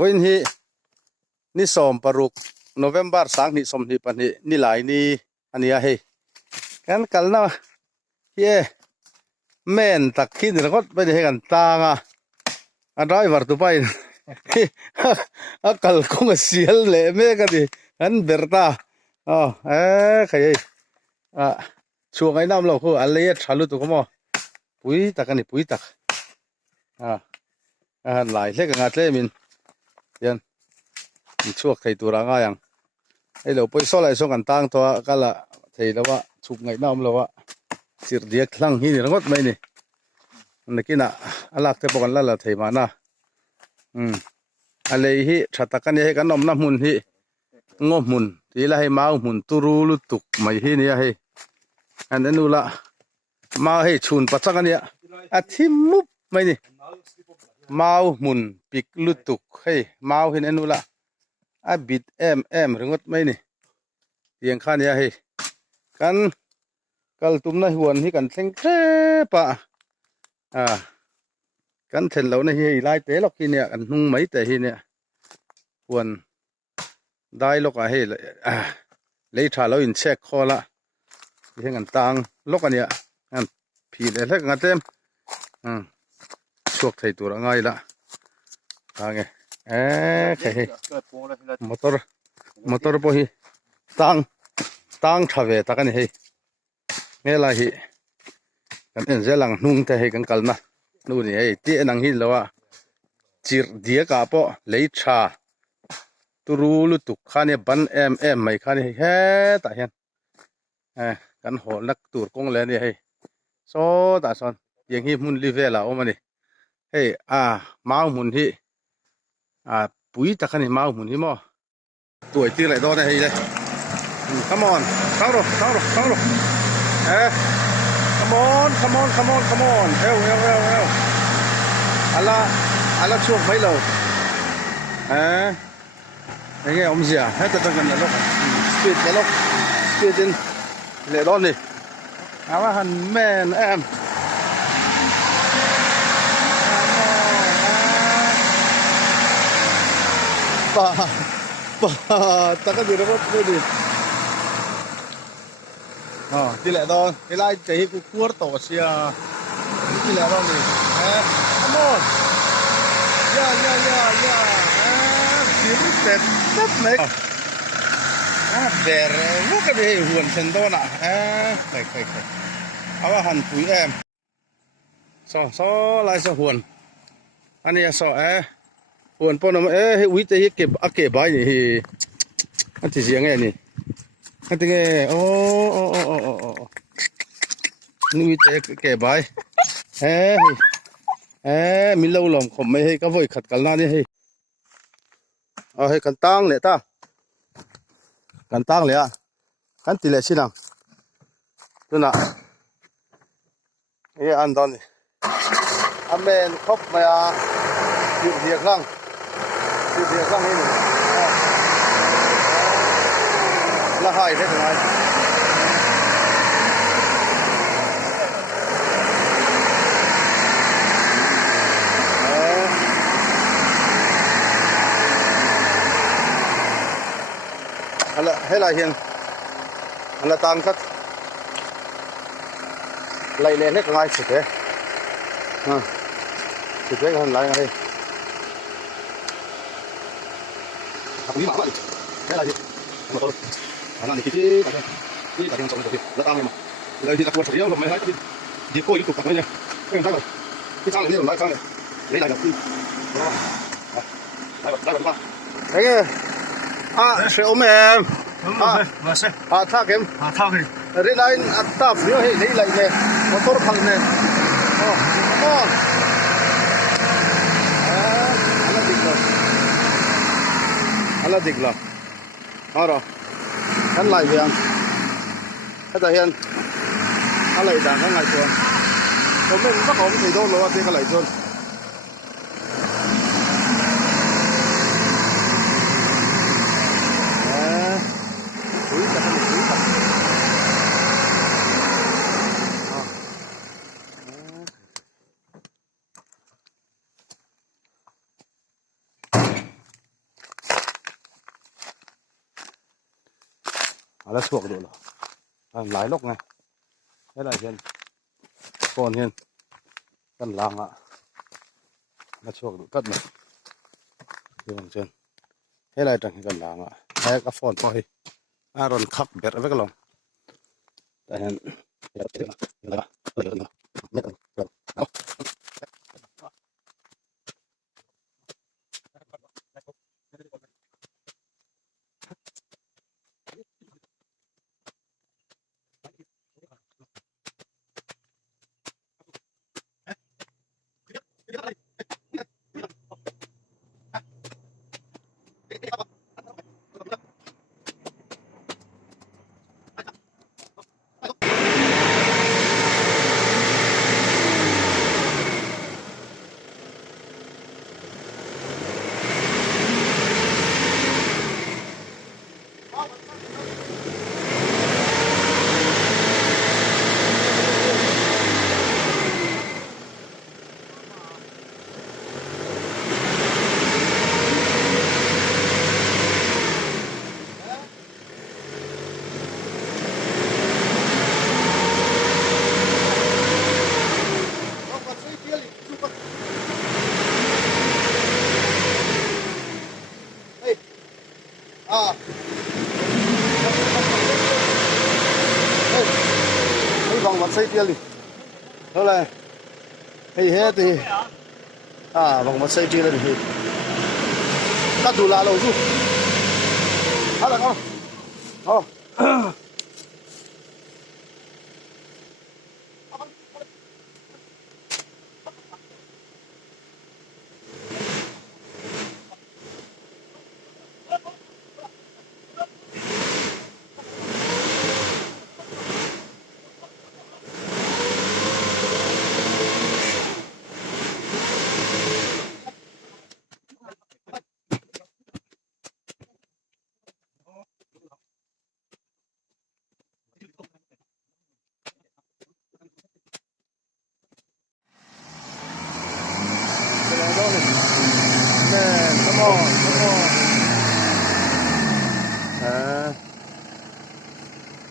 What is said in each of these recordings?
วันนี้นี่สมปรุกโนเวมเบอร์สังนี่สมนี่ปันนี่นี่หลายนี่อันนี้เฮ้กันกันนะเย่แม่นตักขี้นี่ก็ไปได้กันตางอะไรวาร์ตุไปกัลคงเสียเลยแม่กันดิอันเบอร์ตาอ๋อใครช่วงไอ้น้ำเราคืออะไรชาลุตุกมั้งปุยตักกันนี่ปุยตักหลายเล็กงัดเลยมินยันช่วงใครตัวร่างยังไอ้เราไปสลายส่งกันตั้งตัวก็ละเทแล้วว่าชุบไงน้ำเราว่าสิร์เดียกลังหินแล้วก็ไม่นี่นักกินอะไรที่บอกกันแล้วละเทมานะอะไรที่ชัดตะกันยังกันน้ำมุนที่งบมุนที่ละให้มามุนตุรุลุตุกไม่ที่นี่ให้อันนั้นนู่นละมาให้ชุนปัจจัยกันเนี่ยอาทิมุบไม่นี่มามุนปิกลุตุกให้มาเห็นอันนู่นละบิดเรื่องไม่นี่ยังข้านี่ให้กันกัลตุมนะหวนที่กันเซ็งเทปะกันเซ็นเราเนี่ยให้ไล่เตะล็อกที่เนี่ยกันนุ่งไม่แต่ที่เนี่ยหวนได้ล็อกให้เลยถ้าเราอินเช็คข้อละที่กันตังล็อกกันเนี่ยกันผีเลยแล้วกันเต็มช่วงไทยตัวง่ายละทางไงใครมอเตอร์พอฮีตังชาเวตากันเฮ้เนี่ยละฮีกันเอ็นเจลังนุ่งแต่ให้กันกัลนะนู่นนี่เฮ้ที่นังหินแล้วว่าจิรเดียกาปะเลยชาตุรูลุตุกข้าเนี่ยบันไม่ข้าเนี่ยเฮ้ตาเห็นกันหัวนักตูร์กงเลยเนี่ยเฮ้โซตาซอนยังฮีมุนลิเวล่ะโอ้มันนี่เฮ้มามุนที่ปุ๋ยตะกันนี่มามุนที่มั้งตัวที่ไหนตัวเนี่ยเฮ้เลยcome on เข้าโรcome on เอ้วallaช่วงไม่เรายังไงอมเสียให้แต่ตั้งกันแล้วสปีดแล้วสปีดinเลยร้อนนี่ว่าหันแม่นป่าตะกันอยู่แล้วก็ไม่ดีที่แหละตอนเวลาจะให้กูควรต่อเสียที่แหละตอนนี้come on ย่าสิบเต็มไหมเดี๋ยวลูกก็ได้หวนเซนโดน่ะใครเอาว่าหันปุ๋ยซอลายสะหวนอันนี้ซอหวนปนมาให้วิจัยเก็บใบนี่อันที่เสียงไงนี่อันที่ไงโอ้นี่วิจัยเก็บใบมีเล่าหลอมผมไม่ให้ก็ไว้ขัดกันหน้านี่ให้เอาให้กันตั้งเลยตากันตั้งเลยกันตีเลยสินะตัวน่ะอันตอนนี้เมนครบมาอยู่เพียงครั้งนี่ละหายได้ถึงไหนให้ลายเฮียงละตังสักลายเล่นให้ง่ายสุดเลยสุดเลยกันลายอะไรทำนี้มาบ้างให้ลายมาตัวอันนั้นที่ตัดยังสองตัวละตังเลยมาเลยที่ตะกัวเสียงลงไม่ได้ดีโก้ยิ่งถูกตัดเลยเนี่ยไม่ต้องเลยที่สร้างเลยหลายครั้งเลยเลยลายแบบนี้ได้แบบว่าไอ้เชลแมนท่าเข็มเรนไลน์อัตตาฟเรียวให้เลยไลน์เนี่ยมอเตอร์พังเนี่ยalla digla ara kan lai hian hata hian alai dan kan lai chuan komen ba kom thei do lo ate ka lai chuan ui ta kan ui ta แล้วสวกดูหรอหลายลกไงให้หลายเช่นก่อนเห็นกันลางอ่ะมาสวกดูตัดมาเดี๋ยวเช่นให้หลายจังกันลางอ่ะให้กับฟอนพอให้รอนคักเบ็ดเอาไว้ก็ลองแต่เห็นเดี๋ยวเดี๋ยวเดี๋ยวเดี๋ยวไม่ต้องเอา vòng mặt xây tiền đi đó là hay hết thì vòng mặt xây tiền đi ta đủ là lâu chứ là không come on.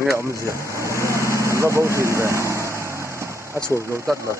Nghe ông gì? Nó bông thì về. Chuột dấu tận rồi.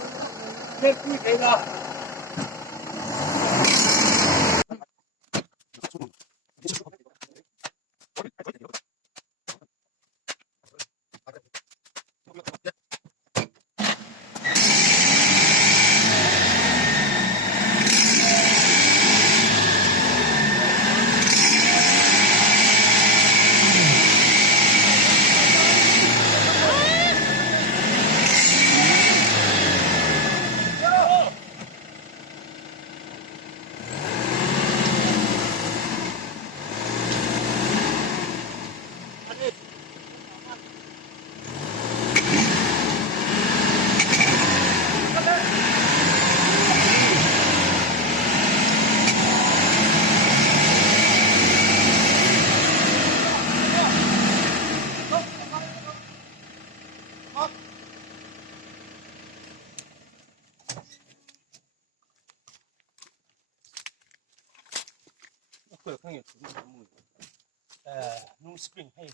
nung spring hey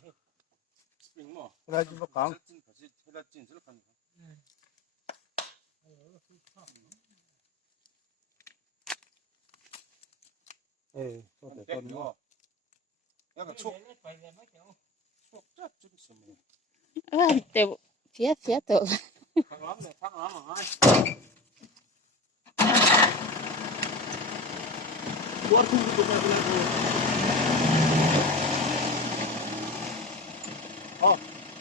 spring mo Ra chứ không. hết chín rất là Có thể con nữa. 약간 촉 촉자 좀 있으면 때 phía tự thằng lắm rồi buat tunggu tuh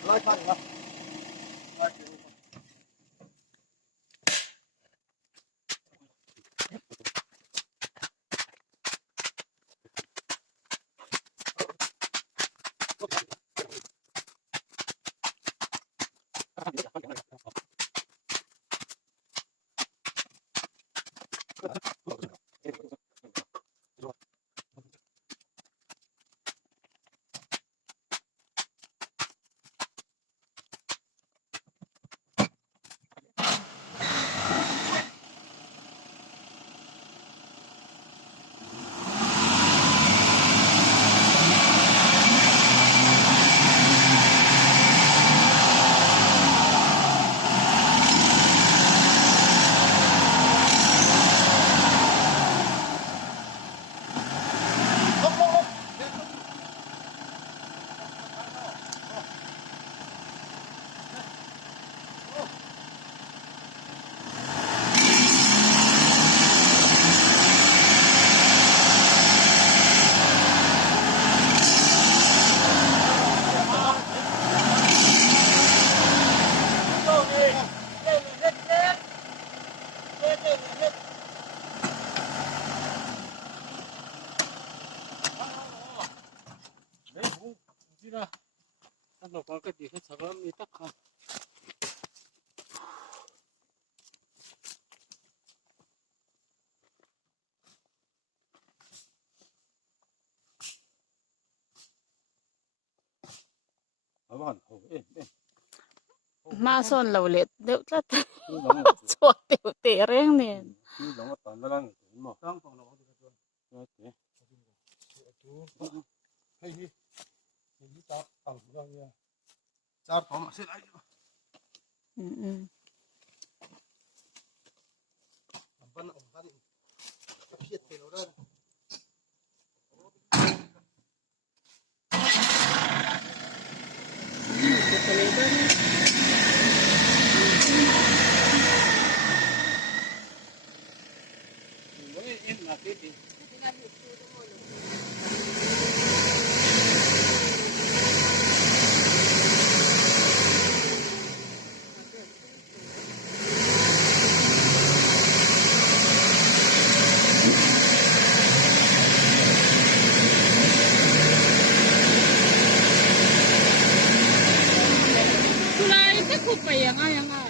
Lại khăn nhá. nó có cái gì hết sạc lắm đi tắc không ở bạn ê Ma son lâu lệ đều rất cứ đóng chuột tiểu tệ riêng nè. cứ đóng toàn là người mà đang còn nó thế hay đi đi ta tao ra nha cha tao mà sẽ lại Ừ. vẫn ổn phát đi phiệt thì nó ra Tulay ka ko pa yang nga.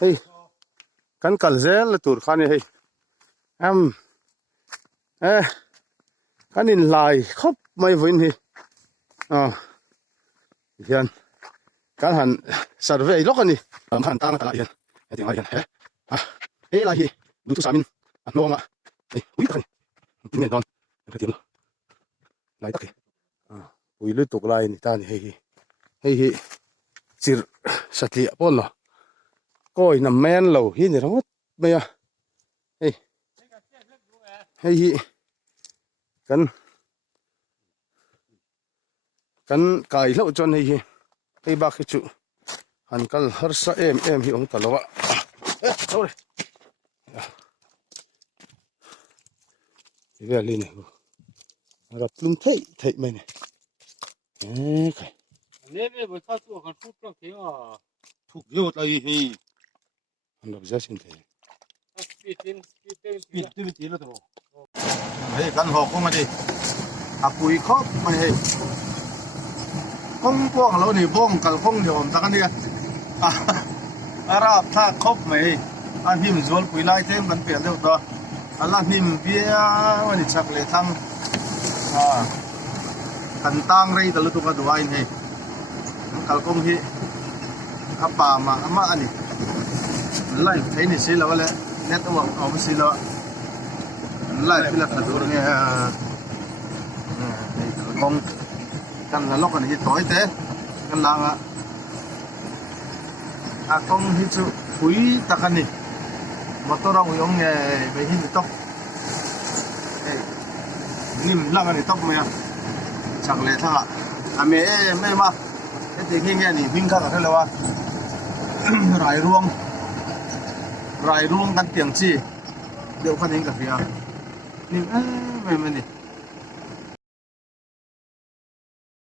Hey, kan kalzel la tur khani hey. Kan in lai khop mai voin hi. Hian kan han survey lok ani. Han tang ta hian. Heting hian he. Hey lai hi. Du tu samin. No ma. Hey, ui kan. Tin don. Ka tim lo. Lai tak. Ui lu tuk lai ni ta ni hey hi. Hey hi. Sir satli pon lo. Coi nằm men lầu hi này nó bây giờ hey hey hi kan cài lậu cho này hi hey bác cái chú hắn cần hết sa em hi ông ta lo sorry cái về lên này gặp lung thấy mày này cái nếu mà sao tụi con phút trong thế à thuộc vô đây thì anh đọc ra xin thế Speed là thôi. hey kan học không đi cùi khóc mày hey không có lâu này bông cả không nhiều ta cái này ra ta khóc mày anh phim rồi cùi lại thêm vẫn biển đâu đó anh phim bia mình chắc là thằng cần tang đây từ lúc tôi qua này kalau kong hi apa ma ama ani lai thấy này sẽ là net awak awak sila live pila kadurnya kong kan lalok kan hi toy te kan langa akong hi chu pui takani motor ang uyong be hi tok nim lang ani tok maya chang le tha ame me ma te nge nge ni wing ka ka lewa rai ruang kan tiang chi deu khan ing ka pia nim me me ni